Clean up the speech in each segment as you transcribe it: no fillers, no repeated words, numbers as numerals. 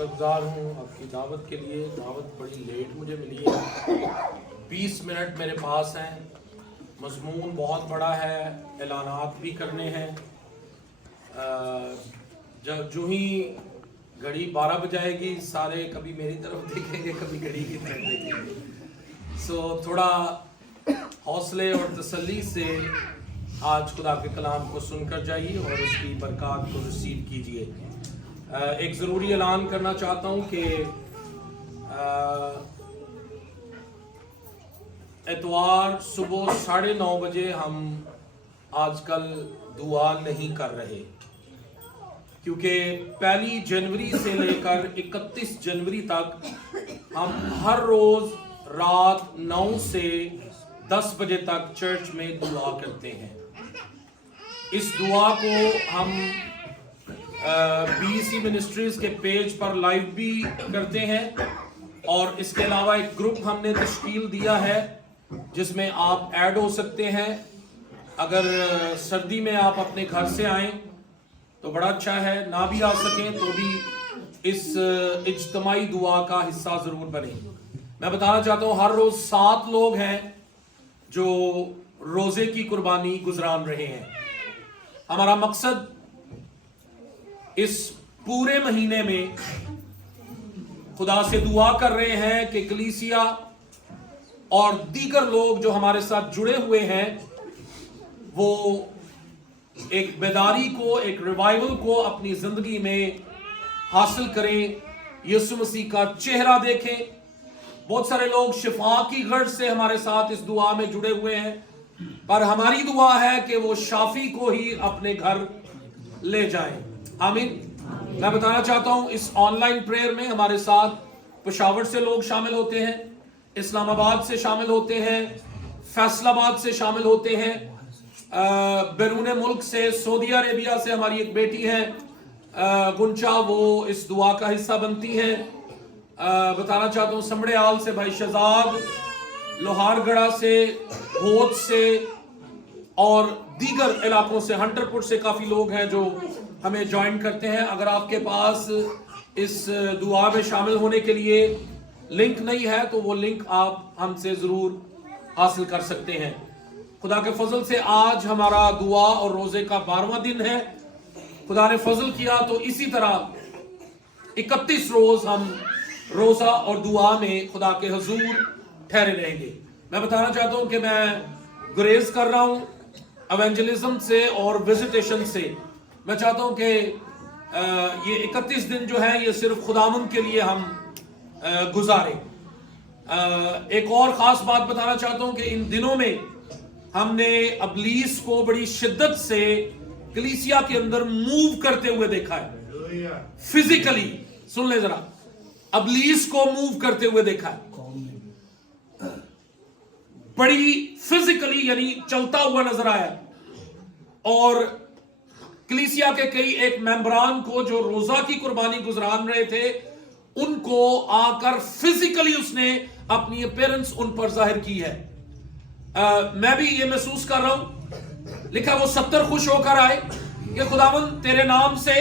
शुक्रगुजार हूँ आपकी दावत के लिए। दावत बड़ी लेट मुझे मिली है, 20 मिनट मेरे पास हैं। मजमून बहुत बड़ा है, ऐलानात भी करने हैं। जब जो ही घड़ी 12 बजाएगी सारे कभी मेरी तरफ देखेंगे, कभी घड़ी की तरफ देखेंगे। सो थोड़ा हौसले और तसल्ली से आज खुदा के कलाम को सुनकर जाइए और उसकी बरकत को रिसीव कीजिए। एक ज़रूरी ऐलान करना चाहता हूँ कि इतवार सुबह 9:30 बजे हम आजकल दुआ नहीं कर रहे, क्योंकि 1 जनवरी से लेकर 31 जनवरी तक हम हर रोज़ रात 9 से 10 बजे तक चर्च में दुआ करते हैं। इस दुआ को हम BEC मिनिस्ट्रीज के पेज पर लाइव भी करते हैं और इसके अलावा एक ग्रुप हमने तश्कील दिया है जिसमें आप ऐड हो सकते हैं। अगर सर्दी में आप अपने घर से आएँ तो बड़ा अच्छा है, ना भी आ सकें तो भी इस इज्तमाई दुआ का हिस्सा ज़रूर बने। मैं बताना चाहता हूँ हर रोज़ 7 लोग हैं जो रोज़े की कुर्बानी गुजरान रहे हैं। हमारा मकसद इस पूरे महीने में खुदा से दुआ कर रहे हैं कि कलीसिया और दीगर लोग जो हमारे साथ जुड़े हुए हैं वो एक बेदारी को, एक रिवाइवल को अपनी जिंदगी में हासिल करें, यीशु मसीह का चेहरा देखें। बहुत सारे लोग शिफा की गर्ज से हमारे साथ इस दुआ में जुड़े हुए हैं, पर हमारी दुआ है कि वो शाफी को ही अपने घर ले जाएं। आमीन। मैं बताना चाहता हूं इस ऑनलाइन प्रेयर में हमारे साथ पेशावर से लोग शामिल होते हैं, इस्लामाबाद से शामिल होते हैं, फैसलाबाद से शामिल होते हैं, बैरून मुल्क से, सऊदी अरेबिया से हमारी एक बेटी है गुंचा, वो इस दुआ का हिस्सा बनती है। बताना चाहता हूँ समड़ेआल से भाई शहजाद, लोहारगढ़ा से, होत से और दीगर इलाकों से, हंटरपुर से काफ़ी लोग हैं जो हमें ज्वाइन करते हैं। अगर आपके पास इस दुआ में शामिल होने के लिए लिंक नहीं है तो वो लिंक आप हमसे ज़रूर हासिल कर सकते हैं। खुदा के फजल से आज हमारा दुआ और रोज़े का 12वां दिन है। खुदा ने फजल किया तो इसी तरह 31 रोज़ हम रोज़ा और दुआ में खुदा के हुजूर ठहरे रहेंगे। मैं बताना चाहता हूँ कि मैं गुरेज कर रहा हूँ एवेंजलिज्म से और विजिटेशन से। मैं चाहता हूँ कि ये 31 दिन जो है ये सिर्फ खुदावंद के लिए हम गुजारें। एक और ख़ास बात बताना चाहता हूँ कि इन दिनों में हमने अबलीस को बड़ी शिद्दत से कलीसिया के अंदर मूव करते हुए देखा है। फिजिकली सुन ले जरा, अबलीस को मूव करते हुए देखा है, बड़ी फिजिकली यानी चलता हुआ नजर आया। और कलीसिया के कई एक मेंबरान को जो रोजा की कुर्बानी गुजरान रहे थे उनको आकर फिजिकली उसने अपनी अपीयरेंस उन पर जाहिर की है। मैं भी ये महसूस कर रहा हूं। लिखा वो 70 खुश होकर आए कि खुदावंद तेरे नाम से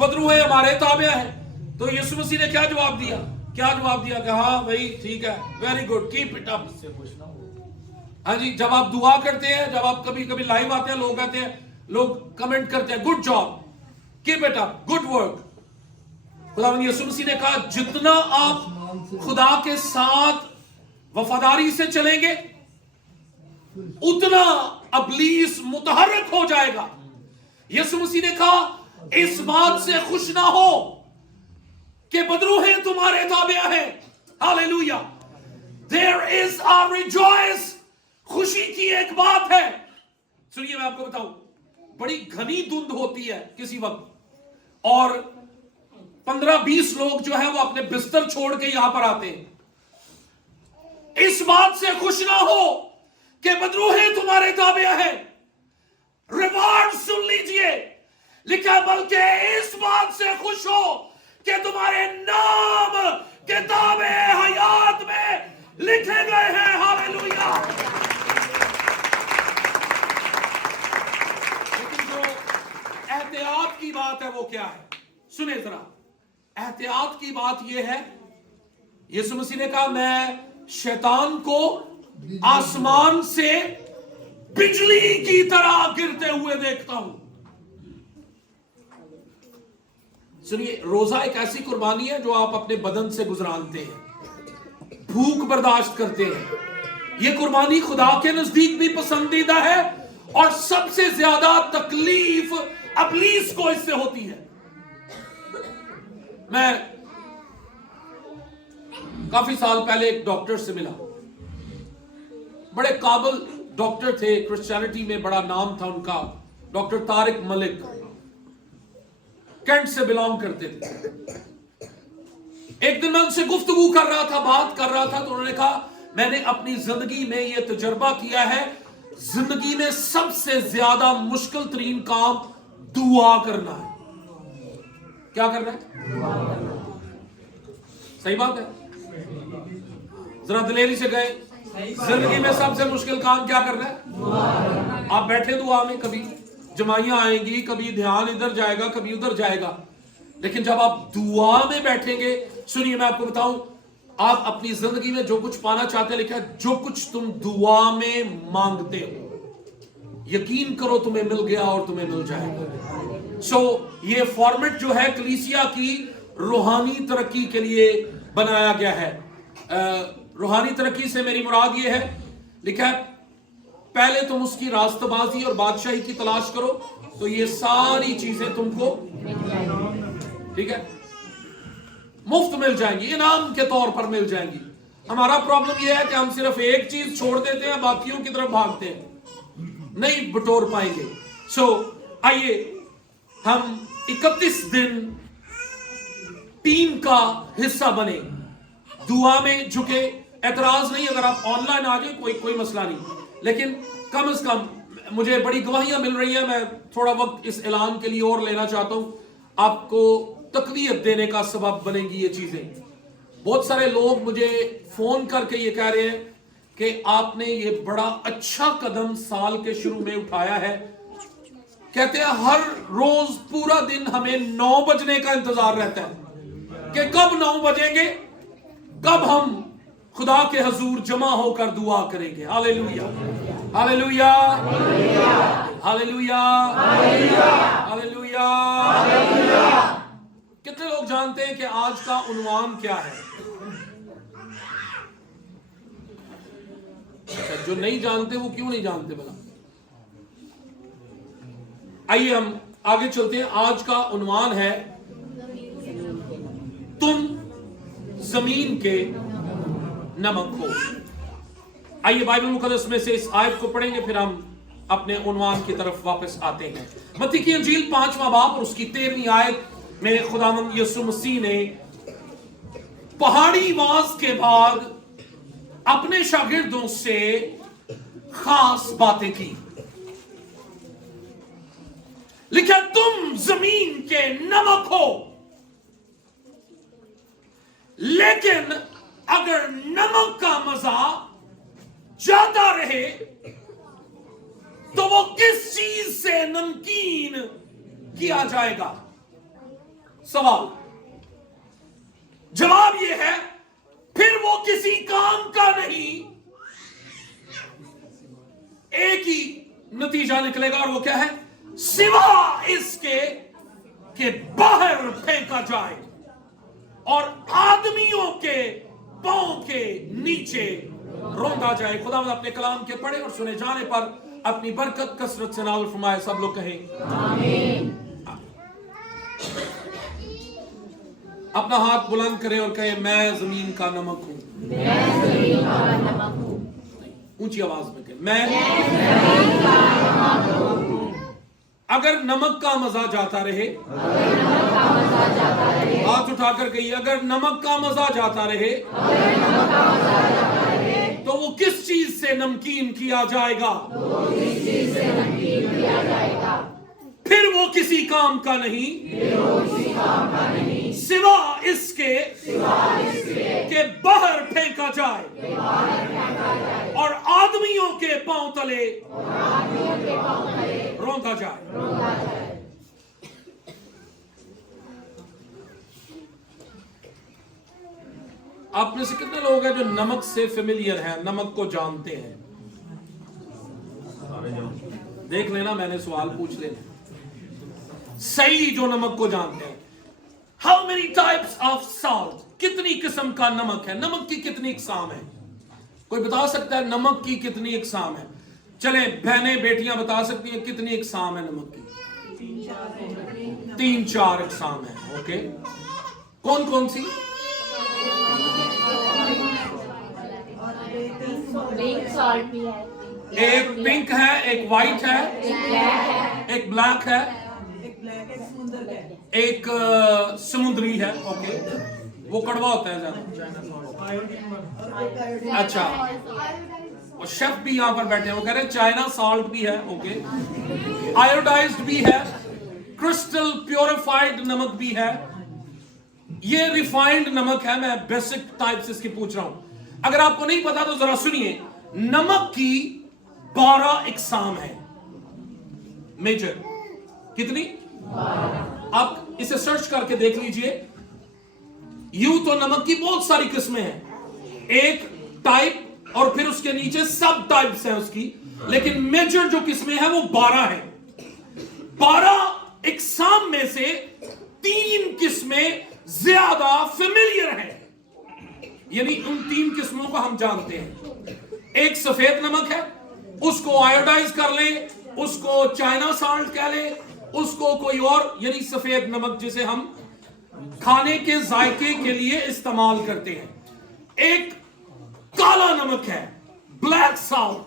बदरूहे हमारे ताबे हैं। तो यीशु मसीह ने क्या जवाब दिया? क्या जवाब दिया कि हाँ भाई ठीक है, very good, keep it up. हाँ जी, जब आप दुआ करते हैं, जब आप कभी कभी लाइव आते हैं, लोग आते हैं, लोग कमेंट करते हैं good job, keep it up, good work. खुदावंद यीशु मसीह ने कहा जितना आप खुदा के साथ वफादारी से चलेंगे उतना अबलीस मुतहर्रिक हो जाएगा। यीशु मसीह ने कहा इस बात से खुश ना हो कि बदरूहे तुम्हारे ताबिया हैं। Hallelujah. There is a rejoice. खुशी की एक बात है। सुनिए मैं आपको बताऊं, बड़ी घनी धुंध होती है किसी वक्त और 15-20 लोग जो है वो अपने बिस्तर छोड़ के यहां पर आते हैं। इस बात से खुश ना हो कि बदरूहे तुम्हारे ताबिया है, रिवार्ड सुन लीजिए। लिखा बल्कि इस बात से खुश हो कि तुम्हारे नाम किताबे हयात में लिखे गए हैं। हालेलुया। लेकिन जो एहतियात की बात है वो क्या है? सुने जरा, एहतियात की बात यह है, यीशु मसीह ने कहा मैं शैतान को आसमान से बिजली की तरह गिरते हुए देखता हूं। सुनिए, रोजा एक ऐसी कुर्बानी है जो आप अपने बदन से गुजरानते हैं, भूख बर्दाश्त करते हैं। यह कुर्बानी खुदा के नजदीक भी पसंदीदा है और सबसे ज्यादा तकलीफ इब्लीस को इससे होती है। मैं काफी साल पहले एक डॉक्टर से मिला, बड़े काबिल डॉक्टर थे, क्रिश्चियनिटी में बड़ा नाम था उनका, डॉक्टर तारिक मलिक, कैंट से बिलोंग करते थे। एक दिन मैं उनसे गुफ्तगू कर रहा था, बात कर रहा था, तो उन्होंने कहा मैंने अपनी जिंदगी में यह तजर्बा किया है, जिंदगी में सबसे ज्यादा मुश्किल तरीन काम दुआ करना है। क्या करना है? सही बात है, जरा दिलेरी से गए, जिंदगी में सबसे मुश्किल काम क्या करना है? आप बैठे दुआ में, कभी जमाइयां आएंगी, कभी ध्यान इधर जाएगा, कभी उधर जाएगा, लेकिन जब आप दुआ में बैठेंगे, सुनिए मैं आपको बताऊं, आप अपनी जिंदगी में जो कुछ पाना चाहते हैं, लिखा है जो कुछ तुम दुआ में मांगते हो, यकीन करो तुम्हें मिल गया और तुम्हें मिल जाएगा। सो ये फॉर्मेट जो है कलीसिया की रूहानी तरक्की के लिए बनाया गया है। रूहानी तरक्की से मेरी मुराद ये है, लिखा है पहले तुम उसकी रास्तबाजी और बादशाही की तलाश करो तो ये सारी चीजें तुमको, ठीक है, मुफ्त मिल जाएंगी, इनाम के तौर पर मिल जाएंगी। हमारा प्रॉब्लम यह है कि हम सिर्फ एक चीज छोड़ देते हैं, बाकियों की तरफ भागते हैं, नहीं बटोर पाएंगे। सो आइए हम 31 दिन टीम का हिस्सा बने, दुआ में झुके। एतराज नहीं अगर आप ऑनलाइन आ जाए, कोई मसला नहीं, लेकिन कम से कम मुझे बड़ी गवाहियां मिल रही हैं। मैं थोड़ा वक्त इस ऐलान के लिए और लेना चाहता हूं, आपको तकवीयत देने का सबब बनेगी ये चीजें। बहुत सारे लोग मुझे फोन करके ये कह रहे हैं कि आपने ये बड़ा अच्छा कदम साल के शुरू में उठाया है। कहते हैं हर रोज पूरा दिन हमें 9 बजने का इंतजार रहता है कि कब 9 बजेंगे, कब हम खुदा के हजूर जमा होकर दुआ करेंगे। Hallelujah, hallelujah, hallelujah, hallelujah. कितने लोग जानते हैं कि आज का उन्वान क्या है? अच्छा, जो नहीं जानते वो क्यों नहीं जानते भला? आइए हम आगे चलते हैं। आज का उन्वान है तुम जमीन के नमक हो। आइए बाइबल मुकद्दस में से इस आयत को पढ़ेंगे, फिर हम अपने उन्वान की तरफ वापस आते हैं। मत्ती की इंजील 5वां बाब और उसकी 13वीं आयत में खुदावंद यीशु मसीह ने पहाड़ी वास के बाद अपने शागिर्दों से खास बातें की। लिखा तुम जमीन के नमक हो, लेकिन अगर नमक का मजा जाता रहे तो वो किस चीज से नमकीन किया जाएगा? सवाल, जवाब यह है फिर वो किसी काम का नहीं। एक ही नतीजा निकलेगा और वो क्या है? सिवा इसके कि बाहर फेंका जाए और आदमियों के पांव के नीचे रौंदा जाए। खुदा अपने कलाम के पढ़े और सुने जाने पर अपनी बरकत कसरत से नाज़िल फरमाए। सब लोग कहें आमीन। अपना हाथ बुलंद करें और कहें मैं जमीन का नमक हूं। मैं जमीन का नमक हूं। ऊंची आवाज में कहें मैं जमीन का नमक हूं। अगर नमक का मजा जाता रहे, हाथ उठाकर कहिए अगर नमक का मजा जाता रहे तो वो किस चीज से नमकीन किया जाएगा? फिर वो किसी काम का नहीं, सिवा इसके के बाहर फेंका जाए और आदमियों के पांव तले रौंदा जाए। आप में से कितने लोग हैं जो नमक से फेमिलियर हैं, नमक को जानते हैं? देख लेना, मैंने सवाल पूछ लेना। सही, जो नमक को जानते हैं। How many types of salt, कितनी किस्म का नमक है? नमक की कितनी इकसाम है? कोई बता सकता है नमक की कितनी इकसाम है? चले, बहनें बेटियां बता सकती हैं कितनी इकसाम है नमक की? 3-4 इकसाम है। ओके, कौन कौन सी? एक पिंक है, एक वाइट है, एक ब्लैक है, एक समुद्री है। ओके, वो कड़वा होता है ज्यादा। अच्छा, और शेफ भी यहां पर बैठे हैं, वो कह रहे हैं चाइना सॉल्ट भी है। ओके, आयोडाइज्ड भी है, क्रिस्टल प्योरिफाइड नमक भी है, ये रिफाइंड नमक है। मैं बेसिक टाइप्स इसकी पूछ रहा हूं, अगर आपको नहीं पता तो जरा सुनिए। नमक की 12 इकसाम है मेजर। कितनी? आप इसे सर्च करके देख लीजिए। यूं तो नमक की बहुत सारी किस्में हैं, एक टाइप और फिर उसके नीचे सब टाइप्स हैं उसकी, लेकिन मेजर जो किस्में हैं वो 12 हैं। 12 इकसाम में से 3 किस्में ज्यादा फेमिलियर हैं, यानी उन 3 किस्मों को हम जानते हैं। एक सफेद नमक है, उसको आयोडाइज कर ले, उसको चाइना सॉल्ट कह ले, उसको कोई और, यानी सफेद नमक जिसे हम खाने के जायके के लिए इस्तेमाल करते हैं। एक काला नमक है, ब्लैक सॉल्ट,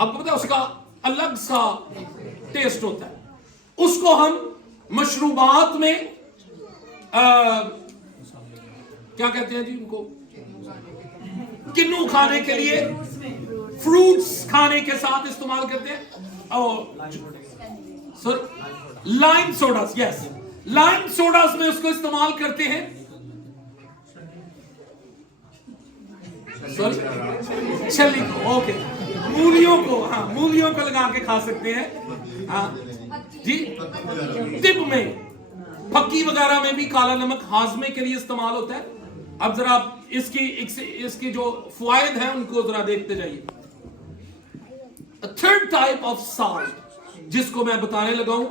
आपको पता है उसका अलग सा टेस्ट होता है, उसको हम मशरूबात में क्या कहते हैं जी उनको, किन्नू खाने के लिए, फ्रूट्स खाने के साथ इस्तेमाल करते हैं। और lime sodas, yes, lime sodas में उसको इस्तेमाल करते हैं। सॉरी, छली को, ओके, मूलियों को, हाँ, मूलियों को लगा के खा सकते हैं। हाँ जी, टिप में, फक्की वगैरह में भी काला नमक हाजमे के लिए इस्तेमाल होता है। अब जरा आप इसकी जो फायदे हैं उनको जरा देखते जाइए। थर्ड टाइप ऑफ सॉल्ट जिसको मैं बताने लगा हूं,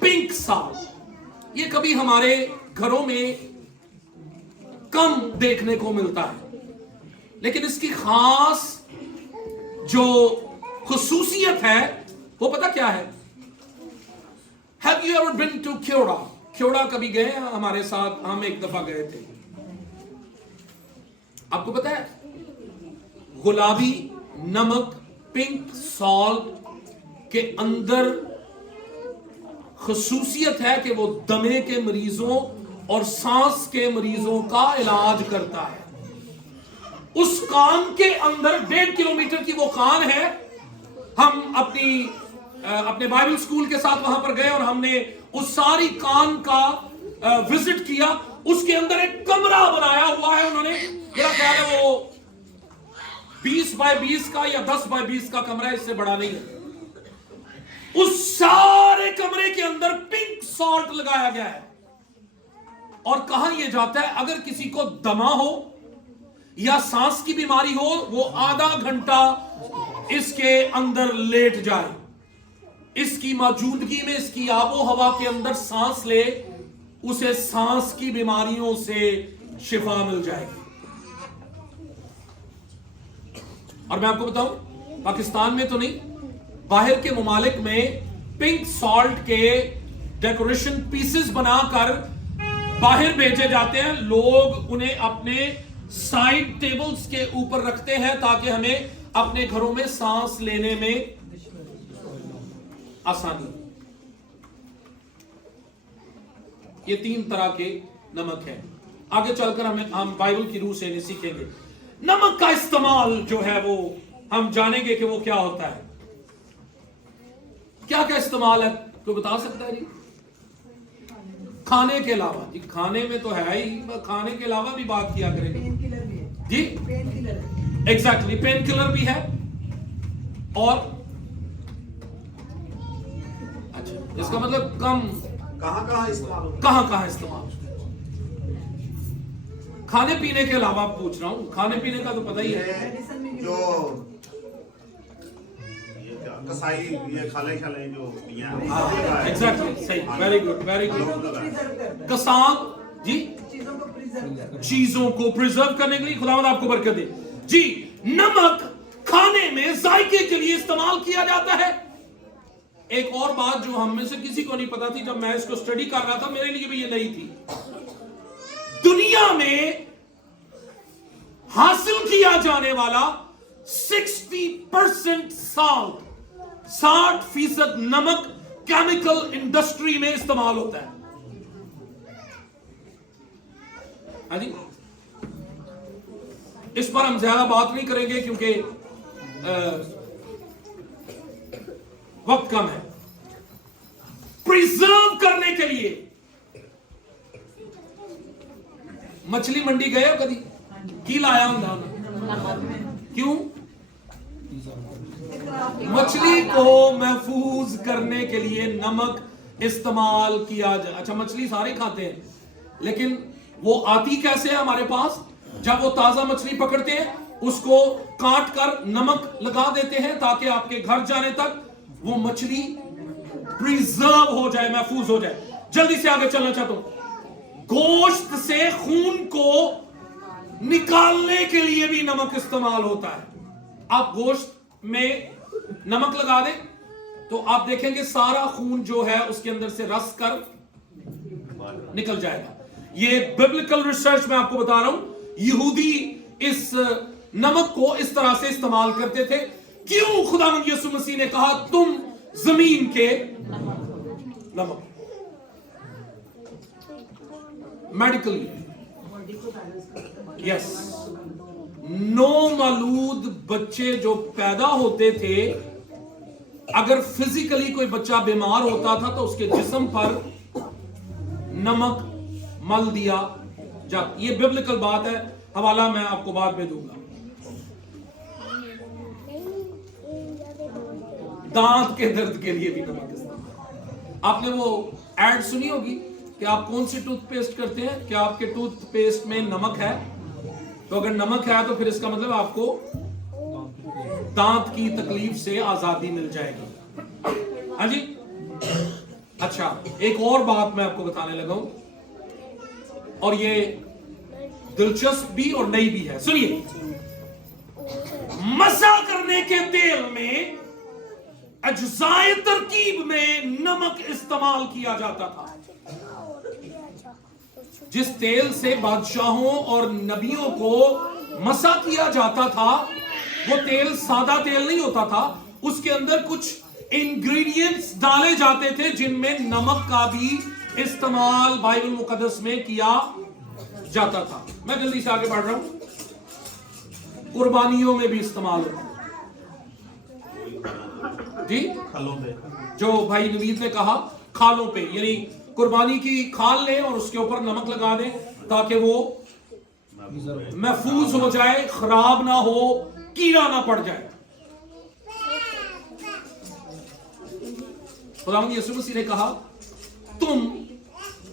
पिंक सॉल्ट। ये कभी हमारे घरों में कम देखने को मिलता है, लेकिन इसकी खास जो खुसूसियत है वो पता क्या है? Have you ever been to kewra? Kewra कभी गए? हमारे साथ हम एक दफा गए थे। आपको पता है गुलाबी नमक, पिंक सॉल्ट के अंदर खुसूसियत है कि वो दमे के मरीजों और सांस के मरीजों का इलाज करता है। उस कान के अंदर 1.5 किलोमीटर की वो कान है। हम अपने बाइबल स्कूल के साथ वहां पर गए और हमने उस सारी कान का विजिट किया। उसके अंदर एक कमरा बनाया हुआ है उन्होंने, मेरा ख्याल है वो 20 बाय 20 का या 10 बाय 20 का कमरा है, इससे बड़ा नहीं है। उस सारे कमरे के अंदर पिंक सॉल्ट लगाया गया है और कहा यह जाता है अगर किसी को दमा हो या सांस की बीमारी हो, वो आधा घंटा इसके अंदर लेट जाए, इसकी मौजूदगी में, इसकी आबो हवा के अंदर सांस ले, उसे सांस की बीमारियों से शिफा मिल जाएगी। और मैं आपको बताऊं, पाकिस्तान में तो नहीं, बाहर के ममालिक में पिंक सॉल्ट के डेकोरेशन पीसेस बनाकर बाहर भेजे जाते हैं। लोग उन्हें अपने साइड टेबल्स के ऊपर रखते हैं ताकि हमें अपने घरों में सांस लेने में आसानी। ये 3 तरह के नमक हैं। आगे चलकर हम बाइबल की रूह से इन्हें सीखेंगे। नमक का इस्तेमाल जो है वो हम जानेंगे कि वो क्या होता है। क्या क्या इस्तेमाल है, कोई बता सकता है जी? खाने के अलावा, जी खाने में तो है ही, खाने के अलावा भी बात किया करेंगे। पेन किलर भी है जी, pain killer, exactly, pain killer भी है। और अच्छा, इसका मतलब कम कहां इस्तेमाल होता है? कहां इस्तेमाल? खाने पीने के अलावा पूछ रहा हूं, खाने पीने का तो पता ही है। मेडिसिन में जो कसाई ये खाले जो एग्जैक्टली सही, very good very good. Preserve करता है, कसाब जी, चीजों को प्रिजर्व करता है। चीजों को प्रिजर्व करने के लिए, खुदावंद आपको बरकत दे जी। नमक खाने में जायके के लिए इस्तेमाल किया जाता है। एक और बात जो हम में से किसी को नहीं पता थी, जब मैं इसको स्टडी कर रहा था, मेरे लिए भी ये नई थी। दुनिया में हासिल किया जाने वाला 60% साल्ट, 60% नमक केमिकल इंडस्ट्री में इस्तेमाल होता है। हाँ जी, इस पर हम ज्यादा बात नहीं करेंगे क्योंकि वक्त कम है। प्रिजर्व करने के लिए मछली मंडी गए हो कभी? की लाया होंगे? क्यों? मछली को महफूज करने के लिए नमक इस्तेमाल किया जाए। अच्छा, मछली सारे खाते हैं, लेकिन वो आती कैसे है हमारे पास? जब वो ताजा मछली पकड़ते हैं, उसको काट कर नमक लगा देते हैं ताकि आपके घर जाने तक वो मछली प्रिजर्व हो जाए, महफूज हो जाए। जल्दी से आगे चलना चाहता हूं। गोश्त से खून को निकालने के लिए भी नमक इस्तेमाल होता है। आप गोश्त में नमक लगा दें तो आप देखेंगे सारा खून जो है उसके अंदर से रस कर निकल जाएगा। ये बिब्लिकल रिसर्च में आपको बता रहा हूं। यहूदी इस नमक को इस तरह से इस्तेमाल करते थे। क्यों? खुदावंद यीशु मसीह ने कहा तुम जमीन के नमक। मेडिकली यस, नौमौलूद बच्चे जो पैदा होते थे, अगर फिजिकली कोई बच्चा बीमार होता था तो उसके जिस्म पर नमक मल दिया जाता। ये बिब्लिकल बात है, हवाला मैं आपको बाद में दूंगा। दांत के दर्द के लिए भी नमक इस्तेमाल। आपने वो एड सुनी होगी कि आप कौन सी टूथपेस्ट करते हैं, क्या आपके टूथपेस्ट में नमक है? तो अगर नमक है तो फिर इसका मतलब आपको दांत की तकलीफ से आजादी मिल जाएगी। हाँ जी। अच्छा, एक और बात मैं आपको बताने लगा हूं, और ये दिलचस्प भी और नई भी है। सुनिए, मसा करने के तेल में, अज्जाए तरकीब में नमक इस्तेमाल किया जाता था। जिस तेल से बादशाहों और नबियों को मसा किया जाता था, वो तेल सादा तेल नहीं होता था, उसके अंदर कुछ इंग्रेडिएंट्स डाले जाते थे जिनमें नमक का भी इस्तेमाल बाइबल मुकद्दस में किया जाता था। मैं जल्दी से आगे बढ़ रहा हूं। कुर्बानियों में भी इस्तेमाल होता जी। खालों पे, जो भाई नवीद ने कहा, खालों पे, यानी कुर्बानी की खाल लें और उसके ऊपर नमक लगा दें ताकि वो महफूज हो जाए, खराब ना हो, कीड़ा ना पड़ जाए। खुदावंद यीशु मसीह ने कहा तुम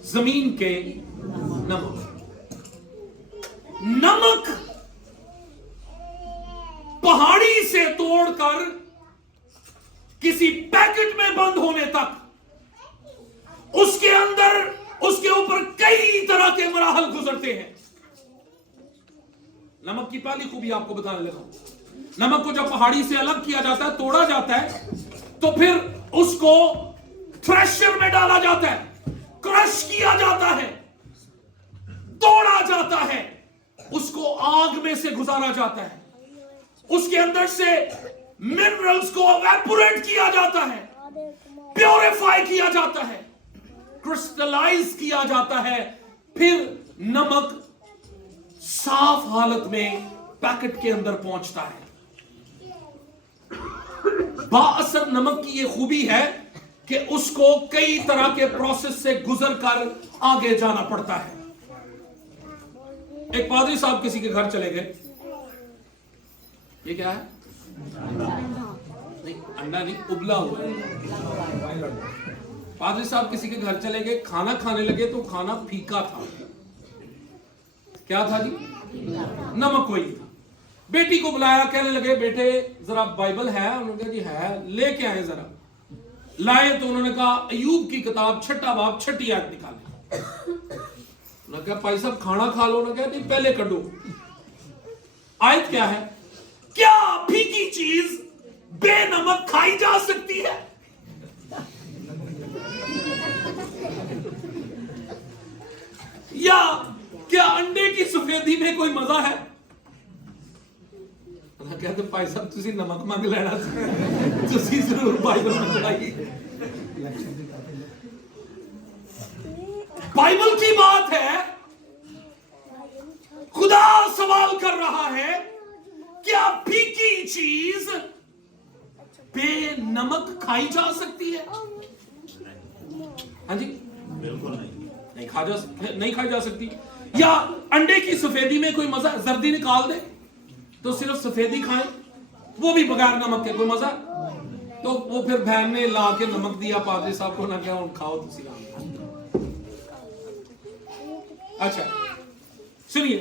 जमीन के नमक। नमक पहाड़ी से तोड़कर किसी पैकेट में बंद होने तक, उसके अंदर, उसके ऊपर कई तरह के मराहल गुजरते हैं। नमक की पहली खूबी आपको बताने लगा। नमक को जब पहाड़ी से अलग किया जाता है, तोड़ा जाता है, तो फिर उसको थ्रेशर में डाला जाता है, क्रश किया जाता है, तोड़ा जाता है, उसको आग में से गुजारा जाता है, उसके अंदर से मिनरल्स को एवेपोरेट किया जाता है, प्योरीफाई किया जाता है, क्रिस्टलाइज किया जाता है, फिर नमक साफ हालत में पैकेट के अंदर पहुंचता है। बाअसर नमक की यह खूबी है कि उसको कई तरह के प्रोसेस से गुजर कर आगे जाना पड़ता है। एक पादरी साहब किसी के घर चले गए। ये क्या है? नहीं, अंडा नहीं, उबला हुआ है। पादरी साहब किसी के घर चले गए, खाना खाने लगे तो खाना फीका था। क्या था जी? नमक वही था। बेटी को बुलाया, कहने लगे बेटे जरा बाइबल है? उन्होंने कहा जी है। लेके आए जरा। लाए तो उन्होंने कहा अय्यूब की किताब 6 बाब 6 आयत निकाले। उन्होंने कहा भाई साहब खाना खा लो। उन्होंने कहा नहीं पहले कढ़ो। आयत क्या है? क्या फीकी चीज बेनमक खाई जा सकती है? या क्या अंडे की सफेदी में कोई मजा है? कहते भाई साहब तुसी नमक मंग लेना, तुसी जरूर बाइबल मंगवाइए। बाइबल की बात है, खुदा सवाल कर रहा है क्या फीकी चीज बेनमक खाई जा सकती है? हाँ जी, बिल्कुल नहीं। नहीं खाई जा सकती। या अंडे की सफेदी में कोई मजा? जर्दी निकाल दे तो सिर्फ सफेदी खाएं, वो भी बगैर नमक के, कोई मजा? तो वो फिर बहन ने ला के नमक दिया पादरी साहब को, ना क्या खाओ तुसी राम। अच्छा सुनिए,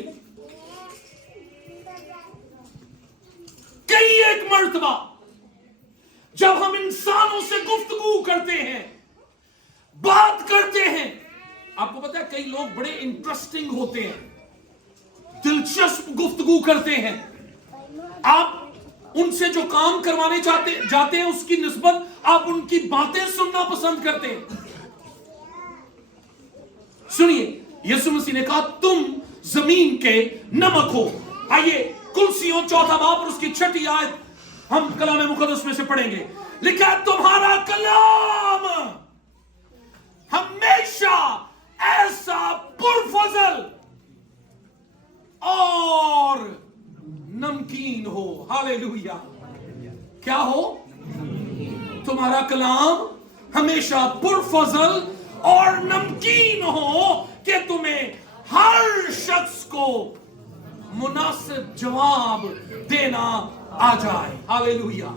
कई एक मर्तबा जब हम इंसानों से गुफ्तगू करते हैं, बात करते हैं, आपको पता है कई लोग बड़े इंटरेस्टिंग होते हैं, दिलचस्प गुफ्तगू करते हैं। आप उनसे जो काम करवाने जाते हैं उसकी निस्बत आप उनकी बातें सुनना पसंद करते हैं। सुनिए, यीशु मसीह ने कहा तुम जमीन के नमक हो। आइए कुलसियों 4 बाब और उसकी 6 आयत हम कलाम मुकद्दस में से पढ़ेंगे। लिखा है तुम्हारा कलाम हमेशा ऐसा पुरफजल और नमकीन हो। हालेलुया। क्या हो? तुम्हारा कलाम हमेशा पुरफजल और नमकीन हो कि तुम्हें हर शख्स को मुनासिब जवाब देना आ जाए। हालेलुया।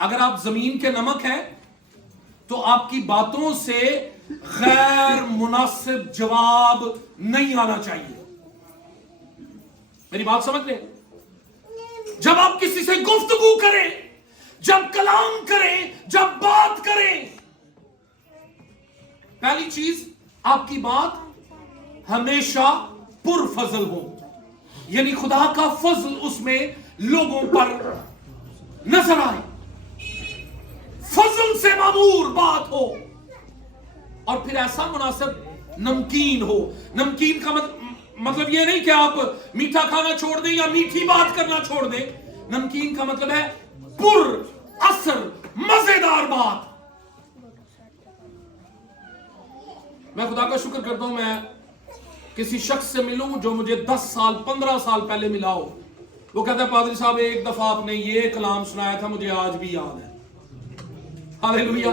अगर आप जमीन के नमक हैं तो आपकी बातों से गैर मुनासिब जवाब नहीं आना चाहिए। मेरी बात समझ लें। जब आप किसी से गुफ्तगू करें, जब कलाम करें, जब बात करें, पहली चीज आपकी बात हमेशा पुरफजल हो, यानी खुदा का फजल उसमें लोगों पर नजर आए, फजल से मामूर बात हो, और फिर ऐसा मुनासिब नमकीन हो। नमकीन का मतलब यह नहीं कि आप मीठा खाना छोड़ दें या मीठी बात करना छोड़ दें। नमकीन का मतलब है पुर असर मजेदार बात। मैं खुदा का शुक्र करता हूं, मैं किसी शख्स से मिलूं जो मुझे 10 साल 15 साल पहले मिला हो, वो कहता है पादरी साहब एक दफा आपने ये कलाम सुनाया था, मुझे आज भी याद है। हालेलुया।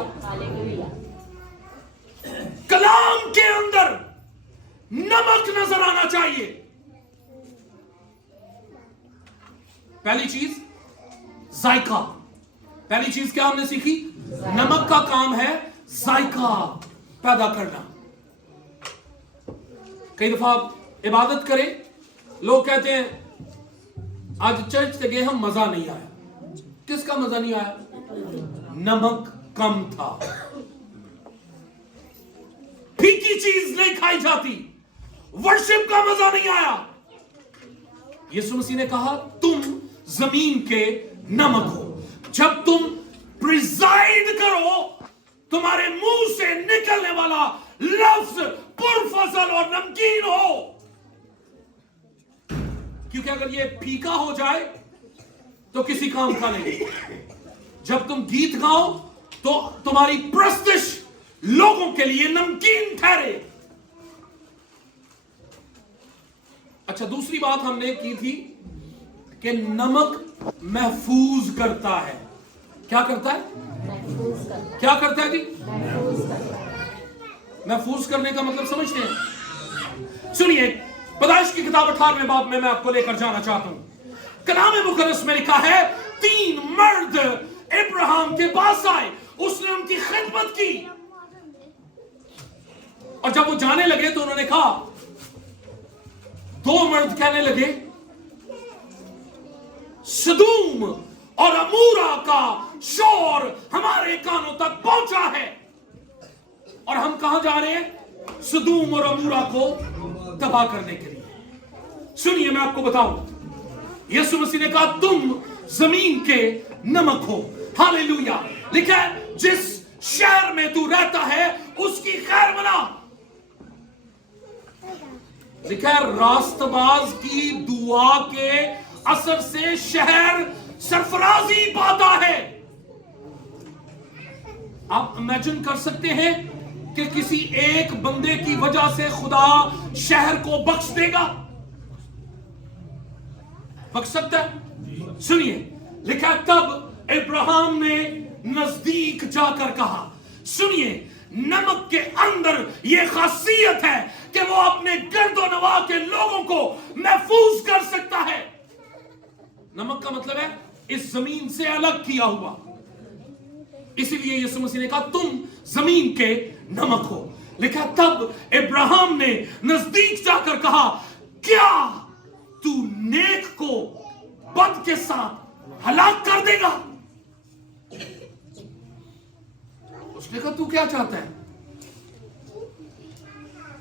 कलाम के अंदर नमक नजर आना चाहिए। पहली चीज जायका। पहली चीज क्या हमने सीखी? नमक का काम है जायका पैदा करना। कई दफा आप इबादत करें, लोग कहते हैं आज चर्च से गए हम, मजा नहीं आया। किसका मजा नहीं आया? नमक कम था। फीकी चीज नहीं खाई जाती, वर्शिप का मजा नहीं आया। यीशु मसीह ने कहा तुम जमीन के नमक हो। जब तुम प्रिजाइड करो, तुम्हारे मुंह से निकलने वाला लफ्ज पुरफसल और नमकीन हो। क्योंकि अगर ये फीका हो जाए तो किसी काम का नहीं। जब तुम गीत गाओ तो तुम्हारी प्रस्तिश लोगों के लिए नमकीन ठहरे। अच्छा, दूसरी बात हमने की थी कि नमक महफूज करता है। क्या करता है? क्या करता है जी? महफूज करने का मतलब समझते हैं? सुनिए, पैदाइश की किताब 18वें बाब में मैं आपको लेकर जाना चाहता हूं। कलाम मुकद्दस में लिखा है 3 मर्द इब्राहिम के पास आए, उसने उनकी खिदमत की, और जब वो जाने लगे तो उन्होंने कहा दो मर्द कहने लगे, सदूम और अमूरा का शोर हमारे कानों तक पहुंचा है, और हम कहां जा रहे हैं? सदूम और अमूरा को तबाह करने के लिए। सुनिए, मैं आपको बताऊं, यीशु मसीह ने कहा तुम जमीन के नमक हो। हालेलुया। लिखा है जिस शहर में तू रहता है उसकी खैर बना। लिखा है रास्तबाज की दुआ के असर से शहर सरफराजी पाता है। आप इमेजिन कर सकते हैं कि किसी एक बंदे की वजह से खुदा शहर को बख्श देगा? बख्श सकता है? सुनिए, लिखा है तब इब्राहिम ने नजदीक जाकर कहा। सुनिए, नमक के अंदर यह खासियत है कि वो अपने गर्दो नवा के लोगों को महफूज कर सकता है। नमक का मतलब है इस जमीन से अलग किया हुआ। इसीलिए यीशु मसीह ने कहा तुम जमीन के नमक हो। लिखा तब इब्राहिम ने नजदीक जाकर कहा, क्या तू नेक को बद के साथ हलाक कर देगा? उसने कहा तू क्या चाहता है?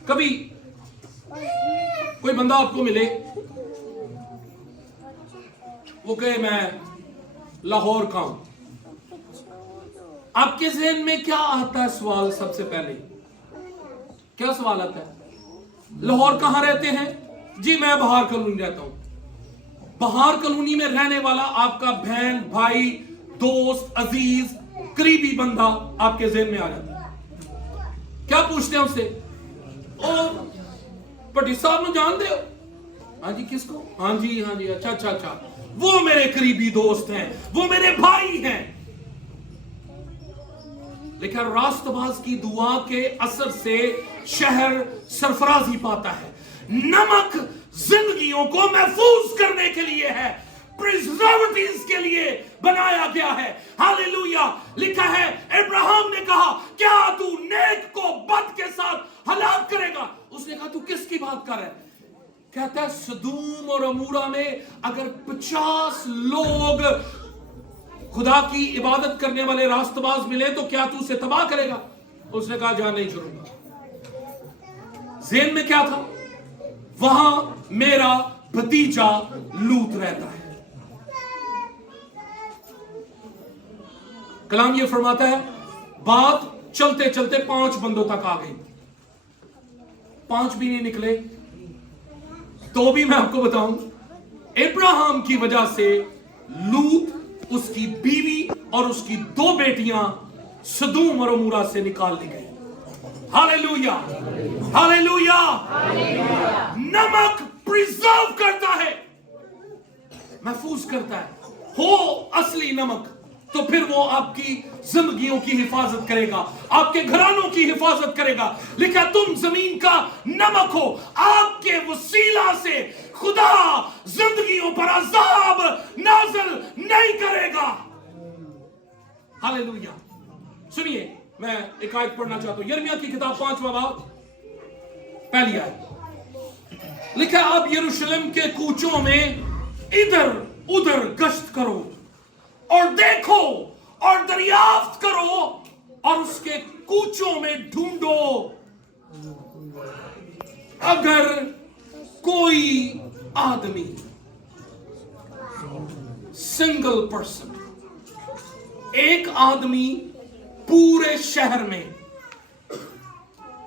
कभी कोई बंदा आपको मिले, वो कहे मैं लाहौर का हूं, आपके ज़हन में क्या आता है सवाल? सबसे पहले क्या सवाल आता है? लाहौर कहां रहते हैं? जी मैं बहार कॉलोनी रहता हूं। बहार कॉलोनी में रहने वाला आपका बहन, भाई, दोस्त, अजीज, करीबी बंदा आपके ज़हन में आ जाता है। क्या पूछते हैं उससे? ओ पटी साहब में जानते हो? हाँ जी। किसको? हाँ जी हाँ जी, अच्छा अच्छा अच्छा, वो मेरे करीबी दोस्त हैं, वो मेरे भाई हैं। लेकिन रास्तबाज की दुआ के असर से शहर सरफराजी पाता है। नमक जिंदगियों को महफूज करने के लिए है, प्रिजर्वेटिव्स के लिए बनाया गया है। हालेलुया। लिखा है इब्राहिम ने कहा क्या तू नेक को बद के साथ हलाक करेगा? उसने कहा तू किसकी बात कर रहा है? कहता है सदूम और अमूरा में अगर 50 लोग खुदा की इबादत करने वाले रास्तबाज मिले तो क्या तू उसे तबाह करेगा? उसने कहा जा नहीं छोड़ूंगा। ज़हन में क्या था? वहां मेरा भतीजा लूत रहता है। कलाम ये फरमाता है बात चलते चलते 5 बंदों तक आ गई। 5 भी नहीं निकले तो भी मैं आपको बताऊं, इब्राहिम की वजह से लूत, उसकी बीवी और उसकी 2 बेटियां सदूम और अमूरा से निकाल ली गई। Hallelujah, hallelujah. नमक प्रिजर्व करता है, महफूज करता है। हो असली नमक तो फिर वो आपकी जिंदगियों की हिफाजत करेगा, आपके घरानों की हिफाजत करेगा। लिखा तुम जमीन का नमक हो। आपके वसीला से खुदा जिंदगियों पर अजाब नाज़िल नहीं करेगा। हालेलुया। सुनिए, मैं एक आयत पढ़ना चाहता हूं, यिर्मयाह की किताब 5वां बाब, पहली आयत। लिखा आप यरूशलेम के कूचों में इधर उधर गश्त करो और देखो और दरियाफ्त करो और उसके कूचों में ढूंढो, अगर कोई आदमी, सिंगल पर्सन, एक आदमी पूरे शहर में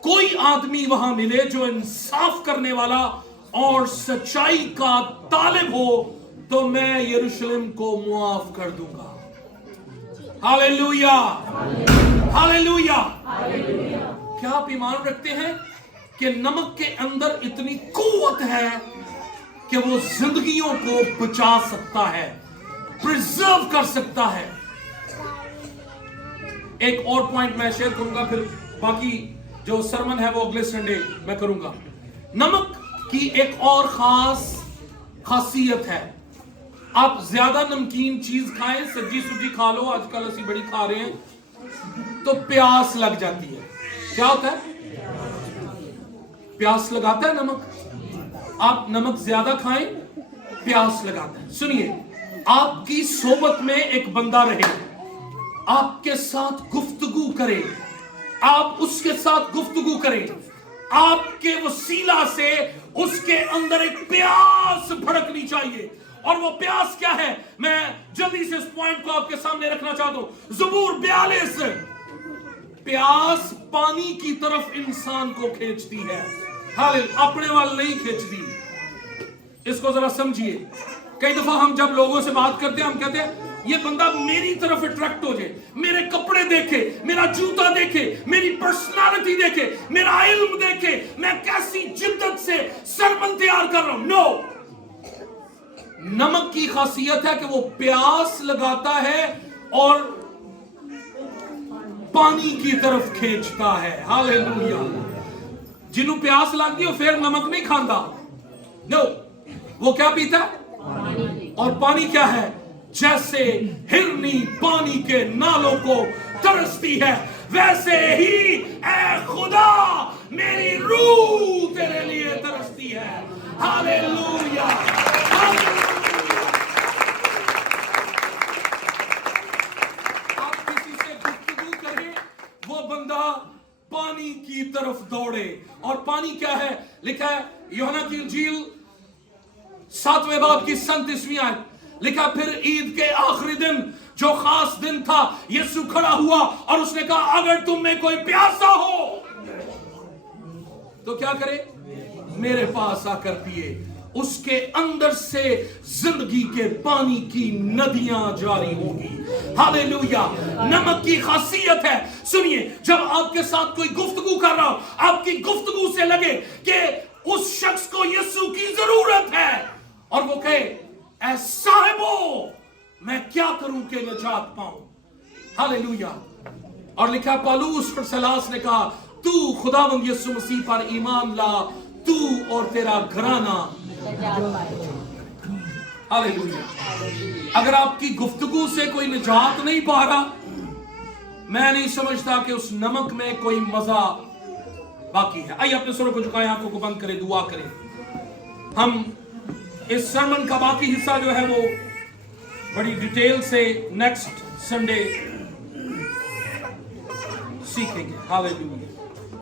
कोई आदमी वहां मिले जो इंसाफ करने वाला और सच्चाई का तालिब हो तो मैं यरूशलेम को मुआफ कर दूंगा। Hallelujah, hallelujah. क्या आप ईमान रखते हैं कि नमक के अंदर इतनी कुव्वत है कि वो जिंदगियों को बचा सकता है, प्रिजर्व कर सकता है? एक और पॉइंट मैं शेयर करूंगा, फिर बाकी जो सरमन है वो अगले संडे मैं करूंगा। नमक की एक और खासियत है, आप ज्यादा नमकीन चीज खाएं, सब्जी सुब्जी खा लो, आजकल ऐसी बड़ी खा रहे हैं तो प्यास लग जाती है। क्या होता है? प्यास लगाता है नमक। आप नमक ज्यादा खाएं, प्यास लगाता है। सुनिए, आपकी सोबत में एक बंदा रहे, आपके साथ गुफ्तगू करे, आप उसके साथ गुफ्तगू करें, आपके वसीला से उसके अंदर एक प्यास भड़कनी चाहिए। और वो प्यास क्या है, मैं जल्दी से इस पॉइंट को आपके सामने रखना चाहता हूं। ज़बूर 42, प्यास पानी की तरफ इंसान को खींचती है, हालेलुया, अपने वाल नहीं खींचती। इसको जरा समझिए। कई दफा हम जब लोगों से बात करते हैं, हम कहते हैं ये बंदा मेरी तरफ अट्रैक्ट हो जाए, मेरे कपड़े देखे, मेरा जूता देखे, मेरी पर्सनालिटी देखे, मेरा इल्म देखे, मैं कैसी जिद्दत से सरमन तैयार कर रहा हूं। नो, नमक की खासियत है कि वो प्यास लगाता है और पानी की तरफ खींचता है। हालेलुया। जिन्हों प्यास लगती है फिर नमक नहीं खांदा, नो, वो क्या पीता है? और पानी क्या है? जैसे हिरनी पानी के नालों को तरसती है, वैसे ही ऐ खुदा मेरी रूह तेरे लिए तरसती है। हालेलुया। आप किसी से गुफ्तगू करें, वो बंदा पानी की तरफ दौड़े। और पानी क्या है? लिखा है यूहन्ना की इंजील 7वें बाब की 37वीं आयत, लिखा फिर ईद के आखिरी दिन जो खास दिन था, यीशु खड़ा हुआ और उसने कहा अगर तुम में कोई प्यासा हो तो क्या करे? मेरे पास आकर पिए। उसके अंदर से जिंदगी के पानी की नदियां जारी होगी। हालेलुया। नमक की खासियत है, सुनिए, जब आपके साथ कोई गुफ्तगू कर रहा हो, आपकी गुफ्तगू से लगे कि उस शख्स को यीशु की जरूरत है और वो कहे ऐ साहिबो मैं क्या करूं कि निजात पाऊं। हालेलुया। और लिखा पौलुस और सलास ने कहा तू खुदावंद यीशु मसीह पर ईमान ला, तू और तेरा घराना। हालेलुया। अगर आपकी गुफ्तगू से कोई निजात नहीं पा रहा, मैं नहीं समझता कि उस नमक में कोई मजा बाकी है। आइए अपने सरों को झुकाएं, आंखों को बंद करें, दुआ करें। हम इस सरमन का बाकी हिस्सा जो है वो बड़ी डिटेल से नेक्स्ट संडे सीखेंगे। हालेलुया।